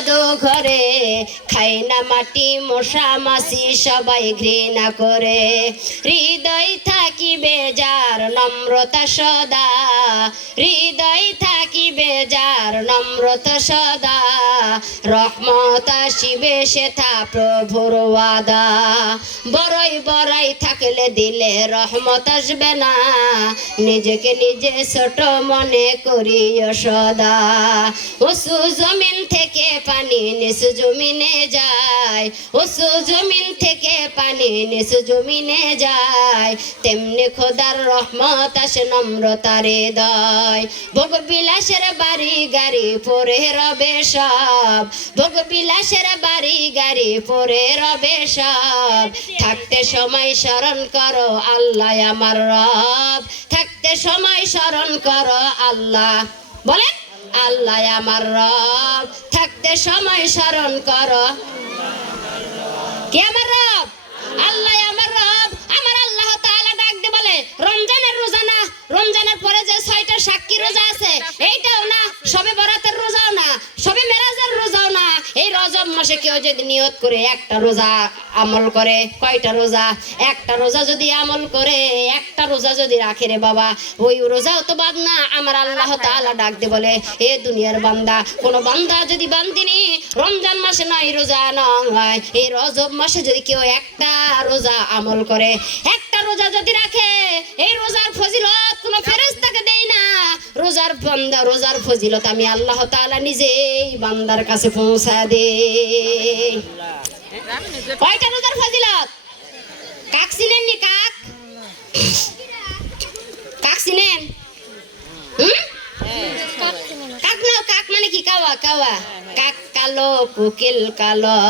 দো ঘরে, খাই না মাটি, মশা মাসি সবাই ঘৃণা করে। হৃদয় থাকিবে যার নম্রতা সদা, হৃদয় থাকিবে যার নম্রতা সদা। রহমত আসিবে সেথা প্রভুর ওয়াদা। বড়ই বড়াই থাকলে দিলে রহমত আসবে না। নিজেকে নিজে ছোট মনে করিও সদা। উঁচু জমিন থেকে পানি নিচু জমিনে যায়। উঁচু জমিন থেকে পানি নিচু জমিনে যায়। তেমনি খোদার রহমত আসে নম্রতারে দয় ভোগ বিলাসের বাড়ি গাড়ি পরে রবে সব। ভোগ বিলাসের বাড়ি, গাড়ি পরে রবে সব। থাকতে সময় স্মরণ করো আল্লাহ আমার রব। থাকতে সময় স্মরণ করো আল্লাহ, বলেন, আল্লাহ আমার রব। থাকতে সময় স্মরণ করো। কে আমার রব? আল্লাহ আমার রব। নিয়ত করে একটা রোজা আমল করে, কয়টা রোজা? একটা রোজা যদি আমল করে, একটা রোজা যদি রাখে রে বাবা, ওই রোজাও তো বাদ না। আমার আল্লাহ তাআলা ডাক দিয়ে বলে, এ দুনিয়ার বান্দা, কোন বান্দা যদি বান্দিনি, রমজান মাসে নয়, রোজা নয়, এই রজব মাসে যদি কেউ একটা রোজা আমল করে, একটা রোজা যদি রাখে, এই রোজার ফজিলত কোনো ফেরেশতাকে দেই না রোজার বান্দা রোজার ফজিলত আমি আল্লাহ তাআলা নিজেই বান্দার কাছে পৌঁছা দে কয়টা রোজার ফজিলত? কাক চিনেন নি কাক? কাক চিনেন? হুম? কাক না কাক মানে কি? কাওয়া কাওয়া। কাক কালো, কোকিল কালো,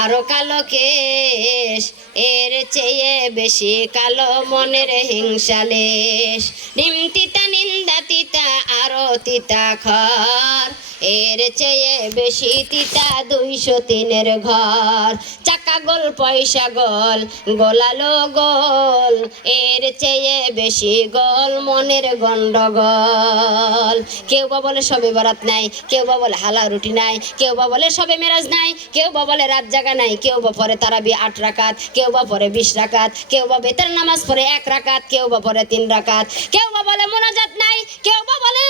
আরও কালো কেশ। এর চেয়ে বেশি কালো মনের হিংসালেশ নিম তিতা নিন্দা তিতা, আরও তিতা খর এর চেয়ে বেশি তিতা দুইশো তিনের ঘর। চাকা গোল পয়সা গোল গোলালো গোল এর চেয়ে বেশি গোল মনের গন্ডগোল কেউ বা বলে সবে বরাত নাই কেউ বা বলে হালা রুটি নাই কেউ বা বলে সবে মেরাজ নাই কেউ বা বলে রাত জাগা নাই কেউ বা পরে তারাবি আট রাকাত কেউ বা পরে বিশ রাকাত কেউ বা বেতন নামাজ পড়ে এক রাকাত কেউ বা পরে তিন রাকাত কেউ বা বলে মোনাজাত নাই কেউ বা বলে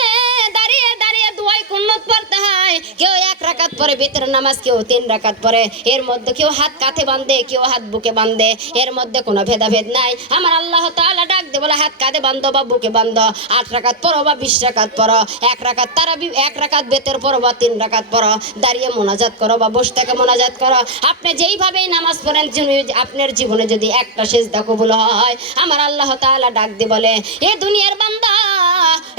দাঁড়িয়ে দাঁড়িয়ে দুয়াই কুন্নত পড়তে হয় কেউ এক রাকাত পরে বেতের নামাজ কেউ তিন রাকাত পরে এর মধ্যে কেউ হাত কাঁধে বাঁধে, কেউ হাত বুকে বাঁধে, এর মধ্যে কোনো ভেদাভেদ নাই। আমার আল্লাহ তাআলা ডাক দে, বলে হাত কাঁধে বাঁধো বা বুকে বাঁধো। আট রাকাত পড়ো বা বিশ রাকাত পড়ো। এক রাকাত তারা এক রাকাত বেতের পড়ো বা তিন রাকাত পড়ো। দাঁড়িয়ে মোনাজাত করো বা বসে থেকে মোনাজাত করো। আপনি যেইভাবেই নামাজ পড়েন আপনার জীবনে যদি একটা সেজদা কবুল হয়, আমার আল্লাহ তাআলা ডাক দিয়ে বলে, এ দুনিয়ার বান্দা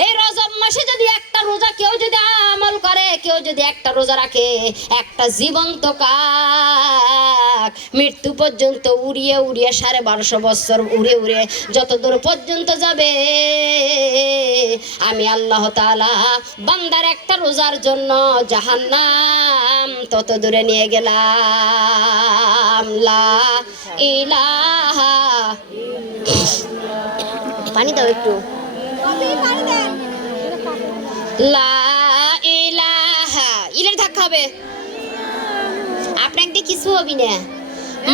এই রজব মাসে যদি একটা রোজা কেউ যদি আমল করে, কেউ যদি একটা রোজা রাখে, একটা জীবন্ত কাক মৃত্যু পর্যন্ত উড়িয়ে উড়িয়ে সাড়ে বারোশো বছর উড়ে উড়ে যত দূর পর্যন্ত যাবে, আমি আল্লাহ তাআলা বান্দার একটা রোজার জন্য জাহান্নাম তত দূরে নিয়ে গেলাম। পানি দাও একটু। লা ইলাহা। ইলের থাকতে হবে। আপনাকে দিয়ে কিছু হবি না।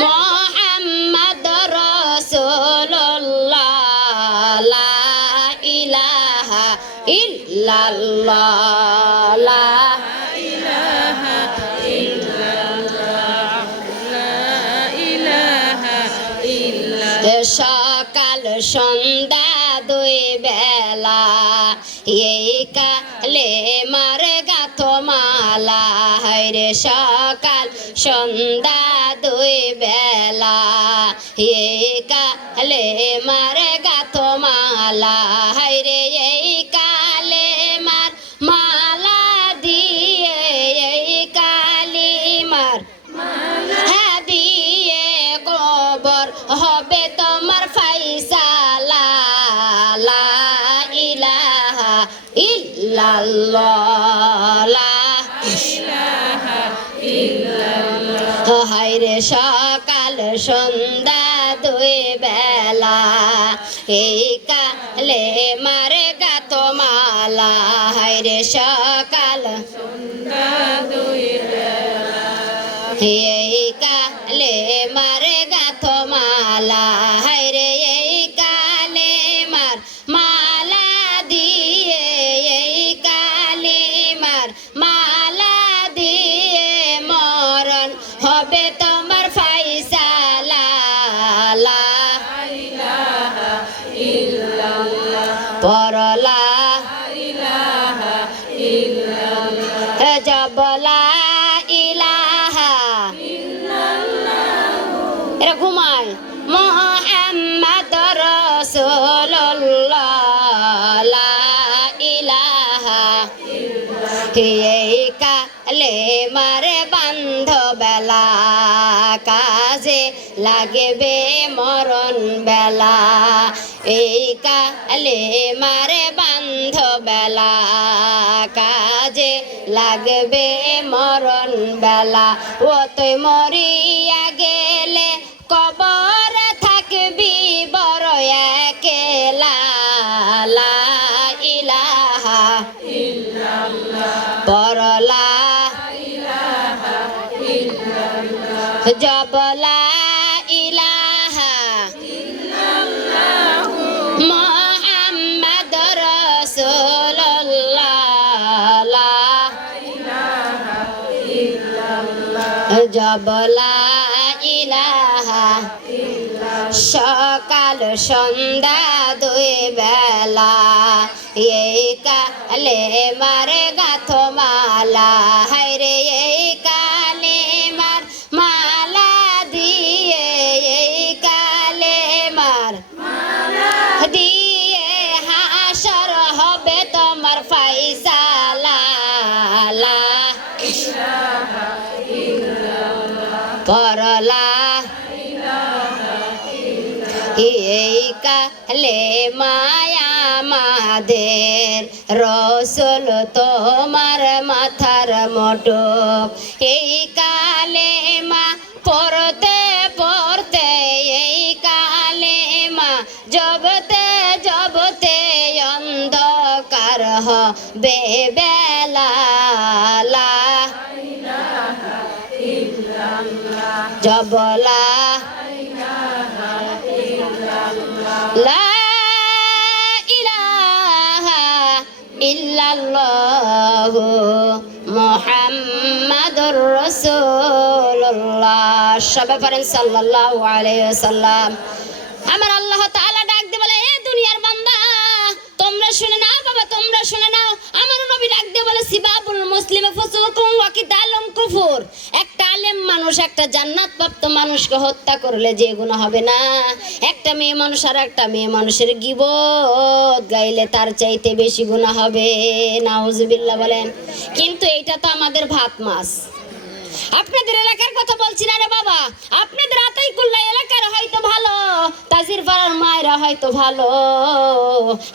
মোহাম্মদ রসুল্লাহ ইলাহা ইল্লাল্লাহ সকাল, সন্ধ্যা, দুই বেলা, এই কালে মার গাথ মালা রে সকাল। সন্ধ্যা দুই বেলা হে কালে মারে গাথ মালা সন্ধ্যা দুই বেলা এই কালে মারে গাত মালা। হাইরে সকাল। সন্ধ্যা দুই বেলা। এই কালে মারে বান্ধ বেলা কাজে লাগবে মরণ বেলা। এই কালে মারে বান্ধ বেলা কাজে লাগবে মরণ বেলা। ও তুই মরিয়া গেলে জবলা ইলাহা সকাল সন্ধ্যা দুই বেলা। এই কালে মারে গাথ মালা হায়রে কালে মায়া মাদের রসুল তোমার মাথার মটক। এই কালে মা পড়তে পড়তে, এই কালে মা জবতে জবতে অন্ধকার হবে বেলা। জবলা মুহাম্মাদুর রাসূলুল্লাহ। সবাই পারেন সাল্লাল্লাহু আলাইহি ওয়াসাল্লাম। আমার আল্লাহ তাআলা ডাক দিয়ে বলে, এ দুনিয়ার বান্দা, তোমরা শুনে নাও বাবা, তোমরা শুনে নাও। আমার নবী ডাক দিয়ে বলে, সিবাবুল মুসলিমে ফুসুকুম ওয়া কিতালুম কুফুর। একটা আলেম মানুষ, একটা জান্নাত প্রাপ্ত মানুষকে হত্যা করলে যে গুণ হবে না। একটা মেয়ে মানুষ আর একটা মেয়ে মানুষের গিব গাইলে তার চাইতে বেশি গুণা হবে। না বলেন। কিন্তু এইটা তো আমাদের ভাত মাছ। আপনাদের এলাকার কথা বলছি না রে বাবা। আপনাদের আতাইকুল্লা এলাকার হয়তো ভালো, তাজির পাড়ার মায়েরা হয়তো ভালো।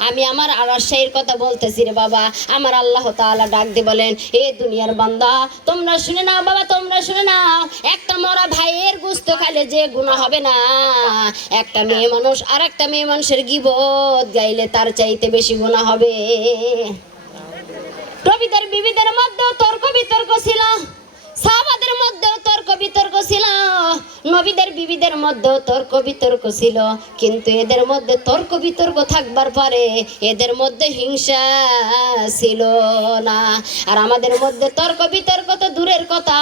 আমি আমার রাজশাহীর কথা বলতেছি রে বাবা। আমার আল্লাহ তাআলা ডাক দিয়ে বলেন, এ দুনিয়ার বান্দা, তোমরা শুনে নাও বাবা, তোমরা শুনে নাও। একটা মরা ভাইয়ের গুস্ত খাইলে যে গুণা হবে না। একটা মেয়ে মানুষ আর একটা মেয়ে মানুষের গিবত গাইলে তার চাইতে বেশি গুণা হবে। রবিদের বিবিদের মধ্যেও তর্ক বিতর্ক ছিল। সাহাবাদের মধ্যেও তর্ক বিতর্ক ছিল, নবীদের বিবিদের মধ্যেও তর্ক বিতর্ক ছিল, কিন্তু এদের মধ্যে তর্ক বিতর্ক থাকবার পরে এদের মধ্যে হিংসা ছিল না। আর আমাদের মধ্যে তর্ক বিতর্ক তো দূরের কথা,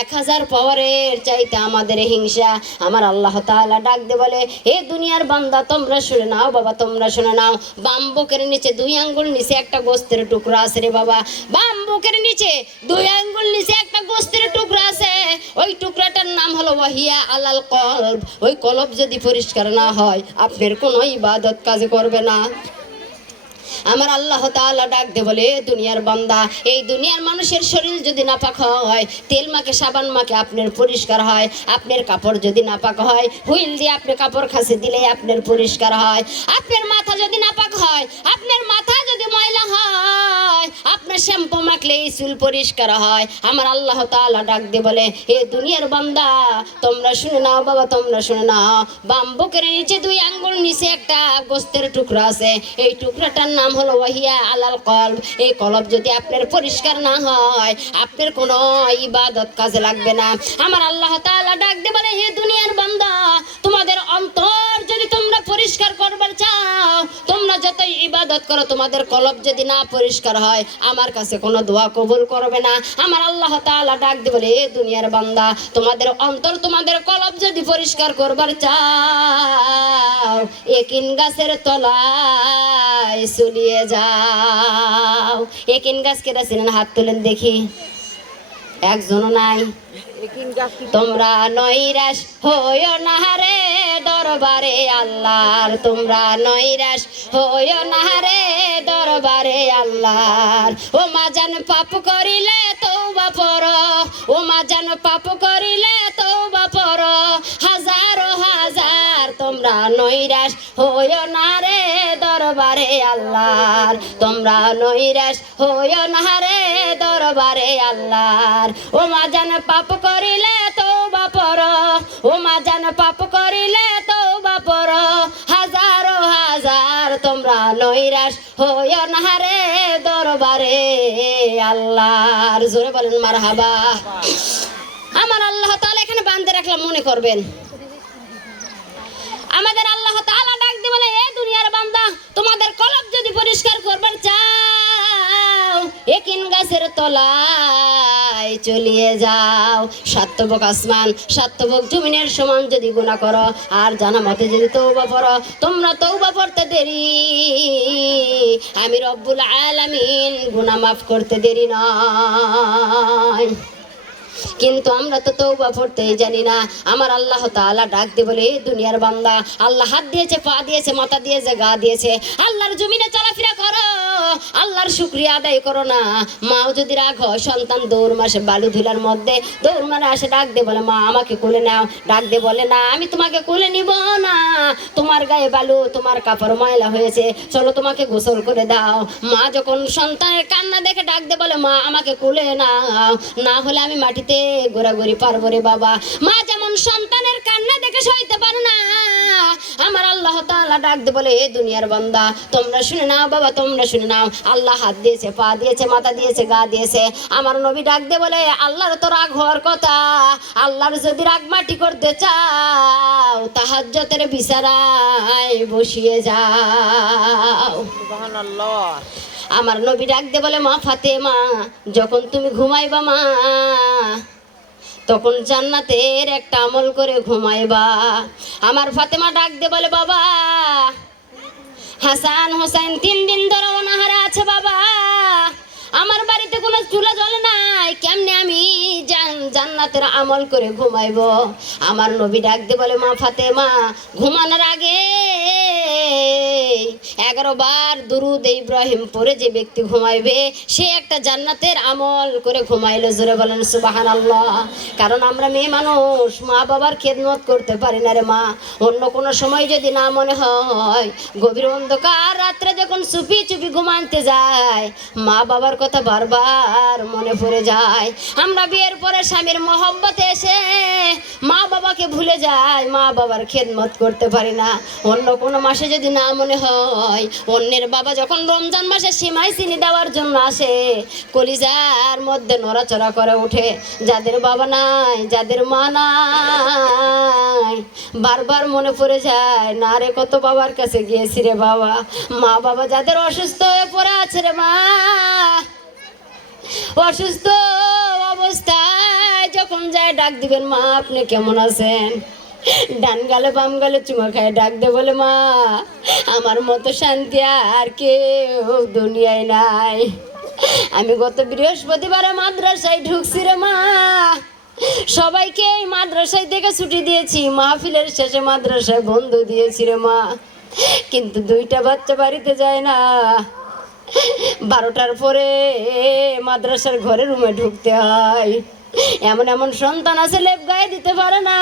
এক হাজার পাওয়ারের চাইতে আমাদের হিংসা। আমার আল্লাহ তাআলা ডাক দে বলে, এ দুনিয়ার বান্দা, তোমরা শুনে নাও, বাবা, তোমরা শুনে নাও। বাম বুকের নিচে দুই আঙ্গুল, নিচে একটা গোস্তের টুকরা আছে রে বাবা। বাম বুকের নিচে দুই আঙ্গুল নিচে একটা গোস্তের টুকরা আছে। ওই টুকরাটার নাম হলো ওয়াহিয়া আলাল কলব। ওই কলব যদি পরিষ্কার না হয়, আপনার কোনো ইবাদত কাজ করবে না। আমার আল্লাহ তাআলা ডাক দে বলে, "এ দুনিয়ার বান্দা, এই দুনিয়ার মানুষের শরীর যদি নাপাক হয়, তেল মাকে সাবান মাকে আপনার পরিষ্কার হয়, আপনার কাপড় যদি নাপাক হয়, হুইল দিয়ে আপনি কাপড় খাসে দিলে আপনার পরিষ্কার হয়, আপনার মাথা যদি নাপাক হয়, আপনার মাথা যদি ময়লা হয়, আপনার শ্যাম্পু মাখলে এই চুল পরিষ্কার হয়। আমার আল্লাহ তাআলা ডাক দে বলে, এ দুনিয়ার বান্দা, তোমরা শুনে নাও বাবা, তোমরা শুনে নাও। বাম্বুকের নিচে দুই আঙ্গুল, নিচে একটা গোস্তের টুকরা আছে। এই টুকরাটার নাম হলো ওয়াহিয়া আলাল কলব। এই কলব যদি আপনার পরিষ্কার না হয়, আপনার কোনো ইবাদত কাজে লাগবে না। আমার আল্লাহ তাআলা ডাক দিয়ে বলে, হে দুনিয়ার বান্দা, তোমাদের অন্তর যদি তোমরা পরিষ্কার করবার চাও, তোমরা যতই ইবাদত করো, তোমাদের কলব যদি না পরিষ্কার হয়, আমার কাছে কোনো দোয়া কবুল করবে না। আমার আল্লাহ তাআলা ডাক দিয়ে বলে, হে দুনিয়ার বান্দা, তোমাদের অন্তর তোমাদের কলব যদি পরিষ্কার করবার চাও, একিন গাছের তলায় চলিয়ে যাও। একিন গাছ কেটে ছিলেন হাত তুলেন দেখি। একজনও নাই। তোমরা নৈরাশ হইও না রে দরবারে আল্লাহর। তোমরা নৈরাশ হইও না রে দরবারে আল্লাহর। ও মা জান পাপ করিলে তৌবা পর ও মা জান পাপ করিলে নৈরাশ, হইও না রে দরবারে আল্লাহর। তোমরা নৈরাশ, হইও না রে দরবারে আল্লাহর। ও মা জান পাপ করিলে তৌবা পর ও মা জান পাপ করিলে তৌবা পর হাজারো হাজার তোমরা নৈরাশ, হইও না রে দরবারে আল্লাহর। জোরে বলেন, মারহাবা। আমার আল্লাহ তাহলে এখানে বান্ধে রাখলাম, মনে করবেন। আমাদের আল্লাহ তাআলা ডাক দিয়ে বলে, এ দুনিয়ার বান্দা, তোমাদের কলব যদি পরিষ্কার করবার চাও, একিন গাছের তলায় চলিয়ে যাও। সাত্যবক আসমান সাত্যবক জমিনের সমান যদি গুণা করো, আর জানা মতে যদি তৌবা পড়ো, তোমরা তৌবা পড়তে দেরি। আমি রব্বুল আলামিন গুনাহ মাফ করতে দেরি নয়। কিন্তু আমরা তো তৌবা পড়তেই জানি না। আমার আল্লাহ তালা ডাক দিয়ে বলে, "এ দুনিয়ার বান্দা, আল্লাহ হাত দিয়েছে, পা দিয়েছে, মাথা দিয়েছে, গা দিয়েছে। আল্লাহর জমিনে চলাফেরা করো। আল্লাহর শুক্রিয়া আদায় করো না। মাও যদি রাগ হয়, সন্তান দৌড় মাসে বালু ধুলার মধ্যে দৌড় মারে আসে, ডাক দিয়ে বলে, মা, আমাকে কোলে নাও। ডাক দিয়ে বলে, না, আমি তোমাকে কোলে নিব। তোমার গায়ে বালু, তোমার কাপড় ময়লা হয়েছে। চলো তোমাকে গোসল করে দাও। মা যখন সন্তানের কান্না দেখে ডাক দিয়ে বলে, মা, আমাকে কোলে নাও। না হলে আমি মাটিতে ঘোরাঘুরি পারব রে বাবা। মা যেমন সন্তানের কান্না দেখে সইতে পারে না, আমার আল্লাহ তাআলা ডাক দিয়ে বলে, এ দুনিয়ার বান্দা, তোমরা শুনে নাও বাবা, তোমরা শুনে নাও। আল্লাহ হাত দিয়েছে, পা দিয়েছে, মাথা দিয়েছে, গা দিয়েছে। আমার নবী ডাক দিয়ে বলে, আল্লাহর তো রাগ হওয়ার কথা। আল্লাহর যদি রাগ মাটি করতে চাও, তাহাজ্জতের বিছানায় বসিয়ে যাও। আমার নবী ডাক দিয়ে বলে মা ফাতেমা যখন তুমি ঘুমাইবা মা তখন জান্নাতের একটা আমল করে ঘুমাইবা। আমার ফাতেমা ডাক দিয়ে বলে বাবা হাসান হোসেন তিন দিন ধরে অনাহারে আছে বাবা। আমার বাড়িতে কোনো চুলা জ্বলে নাই। কেমনে আমি জান্নাতের আমল করে ঘুমাইবো? আমার নবী ডাক দিয়ে বলে, মা ফাতে মা ঘুমানোর আগে এগারো বার দুরুদ ইব্রাহিম পরে যে ব্যক্তি ঘুমাইবে, সে একটা জান্নাতের আমল করে ঘুমাইলে। জোরে বলেন সুবাহান আল্লাহ কারণ আমরা মেয়ে মানুষ, মা বাবার খেদমত করতে পারি না রে মা। অন্য কোনো সময় যদি না মনে হয়, গভীর অন্ধকার রাত্রে যখন চুপি চুপি ঘুমানতে যায়, মা বাবার কথা বারবার মনে পড়ে যায়। আমরা বিয়ের পরে স্বামীর মহব্বতে এসে মা বাবাকে ভুলে যায় মা বাবার খেদমত করতে পারি না। অন্য কোনো মাসে যদি না মনে হয়, অন্যের বাবা যখন রমজান মাসে সীমায় চিনি দেওয়ার জন্য আসে, কলিজার মধ্যে নড়াচড়া করে ওঠে। যাদের বাবা নাই, যাদের মা নাই, বারবার মনে পড়ে যায়, না রে, কত বাবার কাছে গিয়েছি রে বাবা। মা বাবা যাদের অসুস্থ হয়ে পড়ে আছে রে মা অসুস্থ অবস্থায় যখন যায় ডাক দিবেন, মা, আপনি কেমন আছেন? ডান গালে বাম গালে চুমা খায়, ডাক দে বলে, মা, আমার মতো শান্তি আর কেউ দুনিয়ায় নাই। আমি গত বৃহস্পতিবারে মাদ্রাসায় ঢুকছি রে, মা। সবাইকে এই মাদ্রাসায় থেকে ছুটি দিয়েছি। মাহফিলের শেষে মাদ্রাসায় বন্ধু দিয়েছি রে, মা। কিন্তু দুইটা বাচ্চা বাড়িতে যায় না। বারোটার পরে মাদ্রাসার ঘরে রুমে ঢুকতে হয়। এমন এমন সন্তান আছে, লেপ গায়ে দিতে পারে না।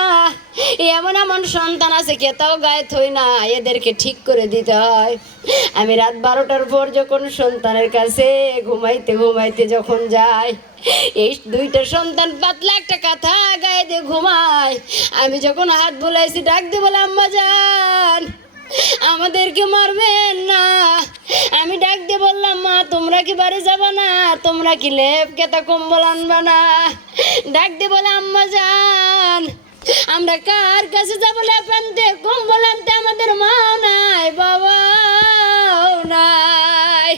এমন এমন সন্তান আছে কেতাও গায়ে থই না, এদেরকে ঠিক করে দিতে হয়। আমি রাত বারোটার পর যখন সন্তানের কাছে ঘুমাইতে ঘুমাইতে যখন যাই, এই দুইটা সন্তান পাতলা একটা কাঁথা গায়ে দিয়ে ঘুমায়। আমি যখন হাত বোলাইছি, ডাক দিয়ে বলে, আম্মা যান, আমাদেরকে মারবেন না। আমি ডাক দিয়ে বললাম, মা, তোমরা কি বাড়ি যাবে না? তোমরা কি লেপ কেতা কম্বল আনবা না? ডাক দিয়ে বলে, আম্মা যান আমরা কার কাছে যাব লেপ আনতে? কম্বল আনতে আমাদের মাও নাই, বাবাও নাই।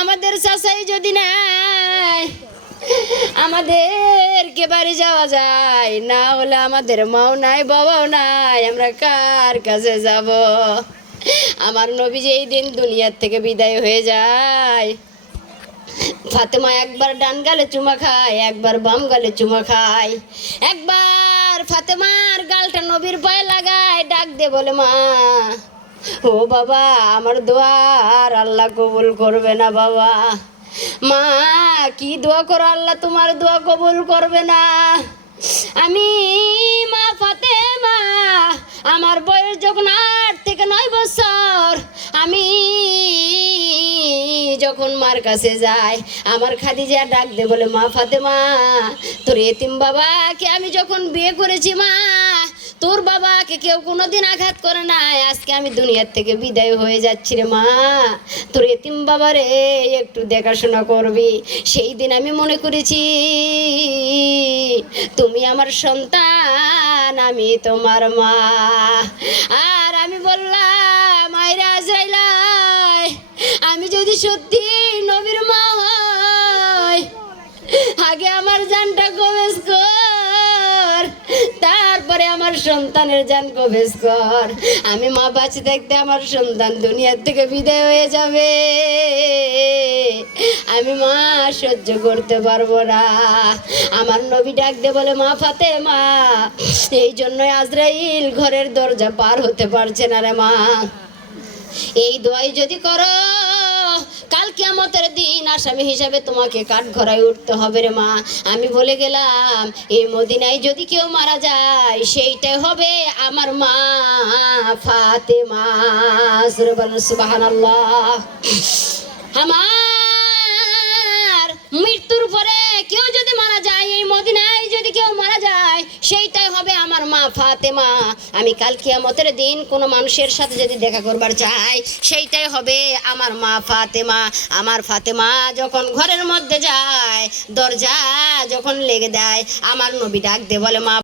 আমাদের চাচাই যদি নাই আমাদেরকে বাড়ি যাওয়া যায়? না হলে আমাদের মাও নাই, বাবাও নাই, আমরা কার কাছে যাব? আমার নবী যে এই দিন দুনিয়ার থেকে বিদায় হয়ে যায়। ফাতেমা একবার ডান গালে চুমা খায়, একবার বাম গালে চুমা খায়। একবার ফাতেমার গালটা নবীর পায়ে লাগায়, ডাক দে বলে, মা, ও বাবা, আমার দোয়া আর আল্লাহ কবুল করবে না বাবা। মা, কি দোয়া করো? আল্লাহ তোমার দোয়া কবুল করবে না। আমি মা ফাতেমা, আমার বয়স যখন আট থেকে নয় বছর, আমি যখন মার কাছে যাই, আমার খাদিজা ডাক দে বলে, মা ফাতেমা, তোর এতিম বাবাকে আমি যখন বিয়ে করেছি, মা তোর বাবাকে কেউ কোনোদিন আঘাত করে নাই। আজকে আমি দুনিয়ার থেকে বিদায় হয়ে যাচ্ছি রে মা। তোর এতিম বাবা রে একটু দেখাশোনা করবি। সেই দিন আমি মনে করেছি, তুমি আমার সন্তান, আমি তোমার মা। আর আমি বললাম মাইরা আজরাইলাই, আমি যদি সত্যি নবীর মা আগে আমার জানটা কর। তারপরে আমার সন্তানের যান প্রবেশ কর। আমি মা বাঁচে থাকতে আমার সন্তান দুনিয়ার থেকে বিদায় হয়ে যাবে। আমি মা, সহ্য করতে পারব না। আমার নবী ডাক দে বলে, মা ফাতে মা এই জন্যই আজরাইল ঘরের দরজা পার হতে পারছে না রে মা। এই দোয়াই যদি করো কাল কিয়ামতের দিন আসামি হিসাবে তোমাকে কাঠ ঘরায় উঠতে হবে রে মা। আমি বলে গেলাম এই মদিনায় যদি কেউ মারা যায়, সেইটাই হবে আমার মা ফাতে আমার মৃত্যুর পরে কেউ যদি যায়, এই মদিনায় যদি কেউ মারা যায়, সেইটাই হবে আমার মা ফাতেমা। আমি কাল কিয়ামতের দিন কোনো মানুষের সাথে যদি দেখা করবার চাই, সেইটাই হবে আমার মা ফাতেমা। আমার ফাতেমা যখন ঘরের মধ্যে যায়, দরজা যখন লেগে দেয়, আমার নবী ডাক দে বলে, মা